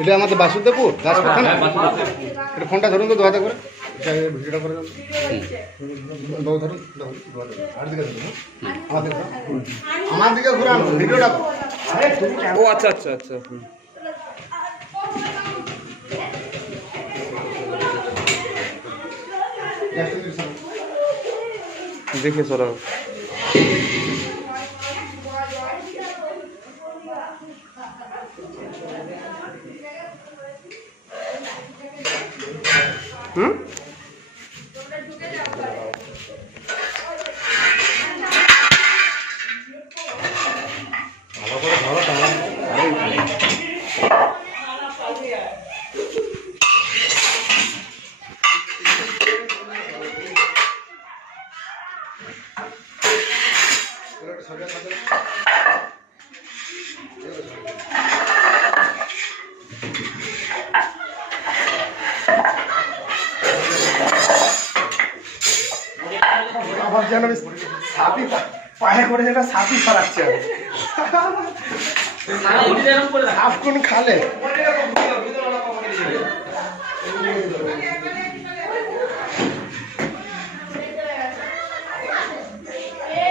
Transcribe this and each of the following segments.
এটা আমাদের বাসুদেবপুর দাস থানা এটা ফোনটা ধরুন তো দোয়াতে করে ভিডিওটা করে ধরুন হ্যাঁ? আমার দিকে ঘুরান। ভিডিওটা ও আচ্ছা আচ্ছা আচ্ছা হুম। দেখে সরাও Hm. আমার যেন সাপই পায়ে করে যেন সাপই সরাচ্ছে সাপ কোন খালে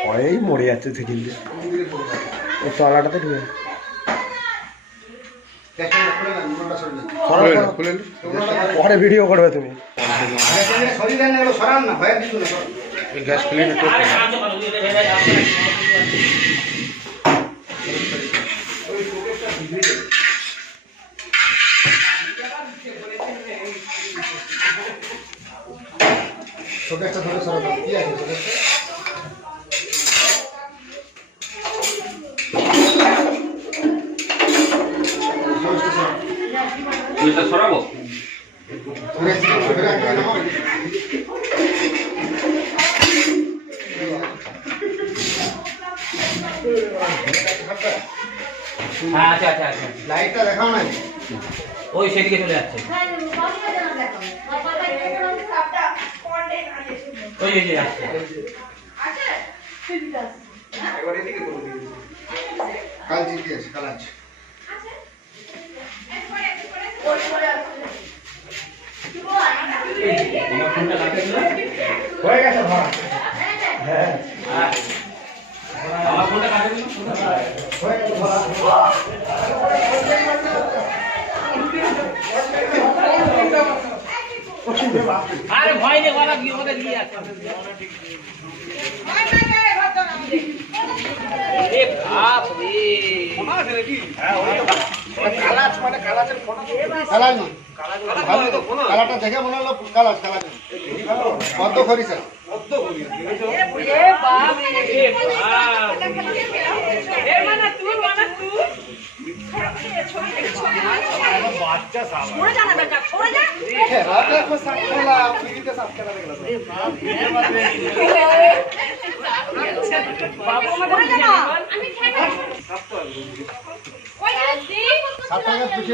ভয়েই মরে যাচ্ছে থেকে ওই তলাটাতে ঢুকে। পরে ভিডিও করবে তুমি সরিয়ে দেন এগুলো সরান না এই গ্যাস নি, একটু নি। শোকেসটা ধরে সরাতে হবে। কি আছে সরাও। এটা সরাবো হ্যাঁ আচ্ছা আচ্ছা আচ্ছা। লাইটটা দেখাও না ওই সেদিকে চলে যাচ্ছে। ওই যে যাচ্ছে কাল জিজ্ঞেস আছে কাল আছে হয়ে গেছে হ্যাঁ আমার ফোনটা কাটে দিল হয়ে গেছে ধরা আরে ভয় নেই ওরা গিয়ে ওদের গিয়ে আছে রে মানে দেখে মনে হলো কালাচ কালাচ কত করি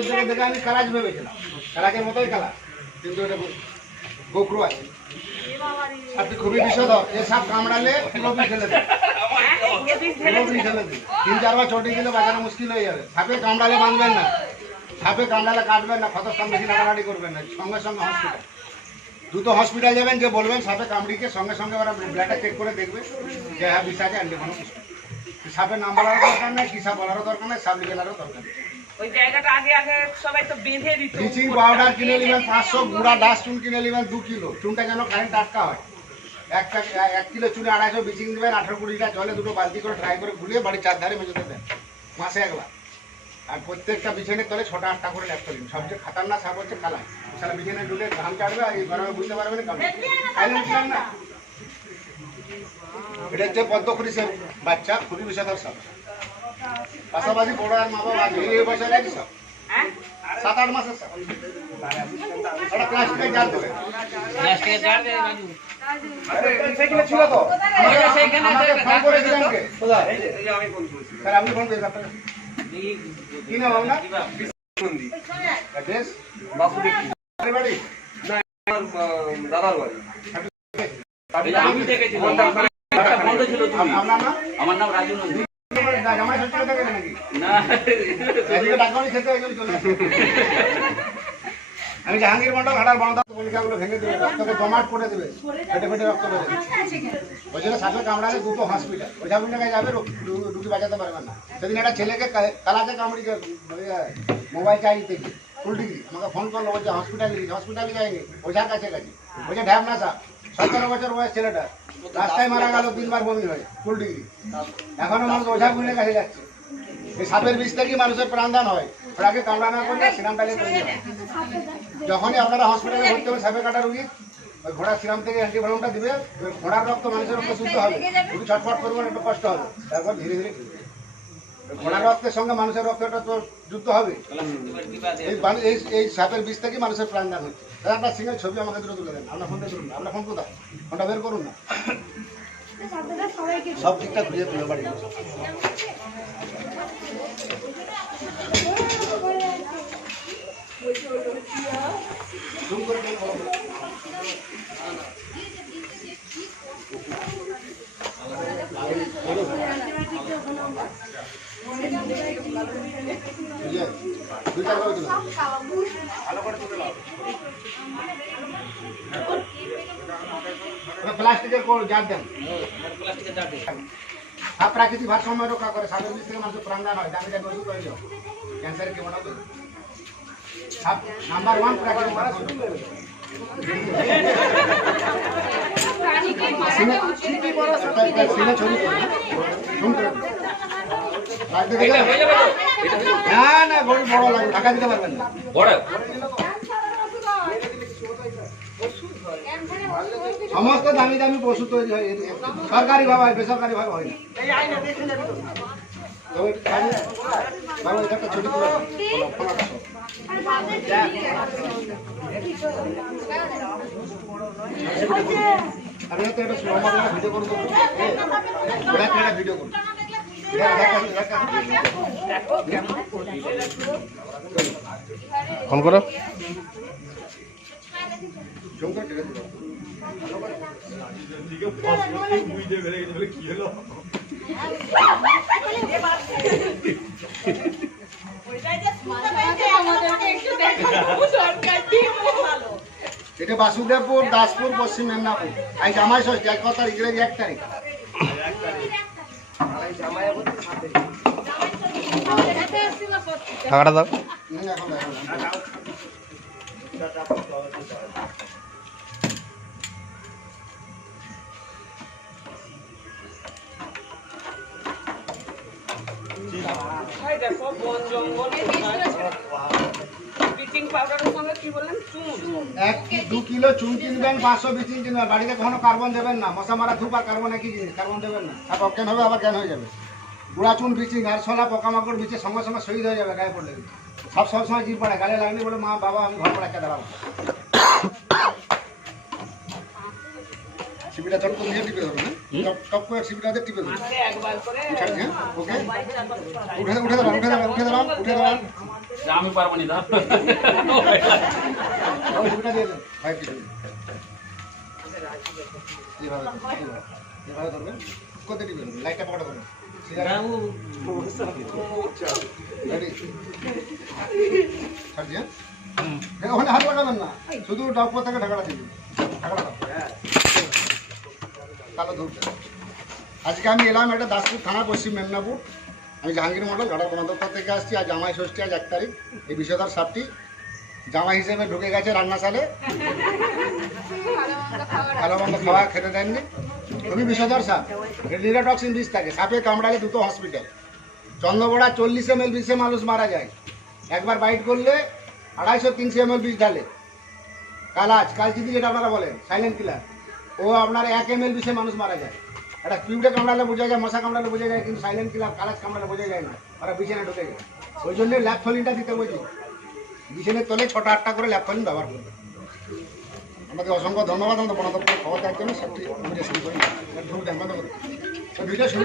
থেকে দেখে আমি কালাচ ভেবেছিলাম কালাচের মতোই কালার কিন্তু এটা গোখরু আছে। সাপটি খুবই বিষধর এ সাপ কামড়ালে ফেলে ফেলে তিন চারবার চটি দিলে বাঁচানো মুশকিল হয়ে যাবে। সাপে কামড়ালে বাঁধবেন না। সাপে কামড়ালে কাটবেন না, ক্ষতস্থান বেশি লাগালাড়ি করবেন না। সঙ্গে সঙ্গে হসপিটাল দ্রুত হসপিটাল যাবেন, যে বলবেন সাপে কামড়িকে সঙ্গে সঙ্গে ওরা ব্লাডটা চেক করে দেখবে যে হ্যাঁ বিষ আছে অ্যান্টি কোনো সাপের নাম বলারও দরকার নেই, কি সাপ বলারও দরকার নেই, সাপ লিখেলারও দরকার নেই। ওই জায়গাটা আগে আগে সবাই তো বেঁধে দিত ব্লিচিং পাউডার কিনে নেবেন পাঁচশো গুঁড়া ডাস্ট চুন কিনে নেবেন দু কিলো। চুনটা যেন কারেন্ট আটকা হয়। এক এক কিলো চুনে আড়াইশো ব্লিচিং দেবেন আঠারো কুড়িটা জলে দুটো বালতি করে ট্রাই করে গুলিয়ে বাড়ির চারধারে মেঝেতে দেন মাসে একবার। আর প্রত্যেকটা বিছানের তলে ছটা আটটা করে ল্যাপ করেন সবচেয়ে খাতারনাক সাপ হচ্ছে কালা সারা বিছানে ঢুকে ঘাম চাড়বে আর এই গরমে বুঝতে পারবে না এটা হচ্ছে পদ্মখুরি বাচ্চা খুবই বিষাদর সাপ পাশাপাশি বড় আর মা বাবা এই বছর একই হ্যাঁ? সাত আট মাসের সাপ একটা প্লাস্টিকের জার দেবে। গ্যাসটাকে জার দে রাজু সেখানে ছিল তো। এটা সেইখানে আমাকে ফোন করেছিলেন কে কোথায়? স্যার আপনি ফোন করেছেন আপনাকে? কি নাম আপনার? অ্যাড্রেস বাড়ি বাড়ি দাদার বাড়ি আমি দেখেছি। বন্ধ ছিল তুমি আপনার নাম আমার নাম রাজু নন্দী। আমি জাহাঙ্গীর মন্ডল ঘাটার বন্ধ পরীক্ষাগুলো ভেঙে দেবে রক্তকে জমাট করে দেবে ফেটে ফেটে রক্ত বেরোবে ওই জন্য সাপে কামড়ালে দুটো হসপিটাল ওঝা জায়গায় যাবে রুগী বাঁচাতে পারবেন না সেদিন একটা ছেলেকে কালাতে কামড়িকে মোবাইল চাই ফুল ডিগ্রি আমাকে ফোন করল বলছে হসপিটালে হসপিটালে যায়নি। ওঝার কাছে গেছি বলছে ঢ্যাবনা সাপ। সতেরো বছর বয়স ছেলেটা রাস্তায় মারা গেল, তিনবার বমি হয় ফুল ডিগ্রি এখনও মানুষ ওঝা গুনের কাছে যাচ্ছে। এই সাপের বিষ থেকেই মানুষের প্রাণদান হয়। ওটাকে কামড়া না করলে সিরাম টালে যখনই আপনারা হসপিটালে ভর্তি হবে সাপে কাটা রুগী, ওই ঘোড়ার সিরাম থেকে অ্যান্টিবায়োটিকটা দিবে ঘোড়ার রক্ত মানুষের রক্ত শুদ্ধ হবে। রুগী ছটফট করবেন, একটু কষ্ট হবে। তারপর ধীরে ধীরে ঘোড়ার রক্তের সঙ্গে মানুষের রক্তটা তো যুক্ত হবে। এই এই এই সাপের বিষ থেকে মানুষের প্রাণদান হচ্ছে। দাদা একটা সিঙ্গেল ছবি তুলে দেন। আপনার ফোনটা তুলুন আপনার ফোন কোথায়? ফোনটা বের করুন না। সব ঠিকঠাক ঘুরিয়ে তুলে বাড়ি জুম করে দিন বড় করে। বুঝলেন? দুই চার করে তুলে দাও। ভালো করে তুলে দাও। প্লাস্টিকের জার দেন। সাপ প্রাকৃতিক ভারসাম্য রক্ষা করে সাপের বিষ থেকে প্রাণদান হয়। ওষুধ তৈরি ক্যান্সারের কেমন নাম্বার ওয়ান প্রাকৃতিক? না না, বড় বড় লাগে ঢাকা দিতে পারবেন না। বড়? সমস্ত দামি দামি পশু তৈরি হয় সরকারি ভাবে হয় বেসরকারি ভাবে হয় না ভিডিও করুন ফোন করো। এটা বাসুদেবপুর দাসপুর পশ্চিম মেদিনীপুর। আই জামাই ষষ্ঠী কত তারিখ? ইংরেজি এক তারিখ। টাকাটা দাও। এখন দেখো না। বন জঙ্গল ব্লিচিং পাউডারের সঙ্গে কি বললেন? চুন। এক দু কিলো চুন কিনবেন পাঁচশো বিচিং কিনবেন বাড়িতে কখনো কার্বন দেবেন না। মশা মারা ধূপ আর কার্বন একই জিনিস কার্বন দেবেন না। আর অজ্ঞান হবে আবার জ্ঞান হয়ে যাবে? গুড়া চুন বিচিং আর ছলা পোকামাকড় বিচে সঙ্গে সঙ্গে শহীদ হয়ে যাবে গায়ে পড়লে। সব সব সময় জিভ পড়ে গালে লাগনি বলে মা বাবা আমি ঘর পড়ে একটা দাঁড়াবো। সিবিটা চট করে টিপে ধরো হ্যাঁ? টপ টপ করে সিবিটাতে টিপে ধরো। মাসে একবার করে উঠে হ্যাঁ? ওকে? উঠে উঠে দাঁড়ান উঠে দাঁড়ান উঠে দাঁড়ান উঠে দাঁড়ান আমি পারব না ওই সিবিটা দিয়ে দেন ভাই কিছু এইভাবে এইভাবে। ধরবেন কোথায় টিপে ধরবেন লাইটটা ছাড়ছি হ্যাঁ? দেখো, ওখানে হাত লাগাবেন না। শুধু ডাক্তার থেকে ঢাকাটা দিবি ঢাকাটা কালো ধূপ। আজকে আমি এলাম একটা দাসপুর থানা, পশ্চিম মেদিনীপুর। আমি জাহাঙ্গীর মন্ডল ঘাটা বনদপ্তর থেকে আসছি। আজ জামাই ষষ্ঠী, আজ এক তারিখ। এই বিষয়দার সাপটি জামাই হিসেবে ঢুকে গেছে রান্নাশালে। ভালো মন্দ খাওয়া খেতে দেননি। খুবই বিষধর সাপ। নিরাটক্সিন বিষ থাকে। সাপে কামড়ালে দুটো হসপিটাল চন্দ্রবড়া চল্লিশ এম এল বিষে মানুষ মারা যায়। একবার বাইট করলে আড়াইশো তিনশো এম এল বিষ ঢালে। কালাজ কালচিতি যেটা আপনারা বলেন সাইলেন্ট কিলার ও আপনার এক এম এল বিষে মানুষ মারা যায়। একটা কিউটে কামড়ালে বোঝা যায়, মশা কামড়ালে বোঝা যায়, কিন্তু সাইলেন্ট কিলার কালাজ কামড়ালে বোঝা যায় না। ওরা বিছানে ঢুকে যায়। ওই জন্য ল্যাপথলিনটা দিতে বলছি। বিছানের তলে ছটা আটটা করে ল্যাপথলিন ব্যবহার করবে। আমাকে অসংখ্য ধন্যবাদ, আমাদের বনদপ্তরের খবর দেওয়ার জন্য। সবটি আমি শুরু করি ভিডিও শুরু